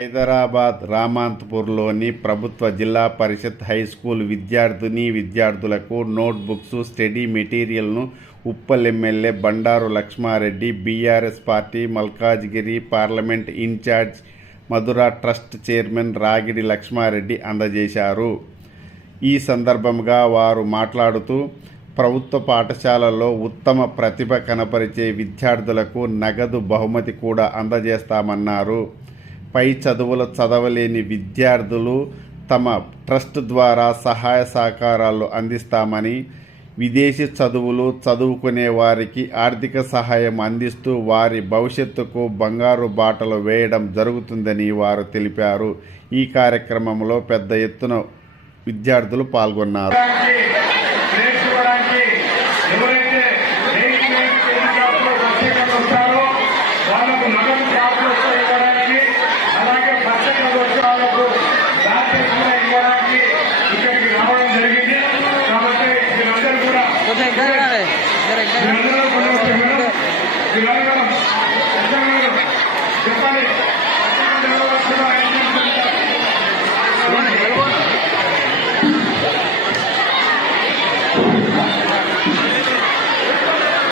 హైదరాబాద్ రామంతపూర్లోని ప్రభుత్వ జిల్లా పరిషత్ హైస్కూల్ విద్యార్థులకు నోట్బుక్స్, స్టడీ మెటీరియల్ను Uppal MLA Bandaru Lakshma Reddy, BRS party Malkajgiri parliament incharge Madhura trust chairman Ragidi Lakshma Reddy అందజేశారు. ఈ సందర్భంగా వారు మాట్లాడుతూ ప్రభుత్వ పాఠశాలల్లో ఉత్తమ ప్రతిభ కనపరిచే విద్యార్థులకు నగదు బహుమతి కూడా అందజేస్తామన్నారు. పై చదువులు చదవలేని విద్యార్థులు తమ ట్రస్ట్ ద్వారా సహాయ సహకారాలు అందిస్తామని, విదేశీ చదువులు చదువుకునే వారికి ఆర్థిక సహాయం అందిస్తూ వారి భవిష్యత్తుకు బంగారు బాటలు వేయడం జరుగుతుందని వారు తెలిపారు. ఈ కార్యక్రమంలో పెద్ద ఎత్తున విద్యార్థులు పాల్గొన్నారు. చెప్పాలి.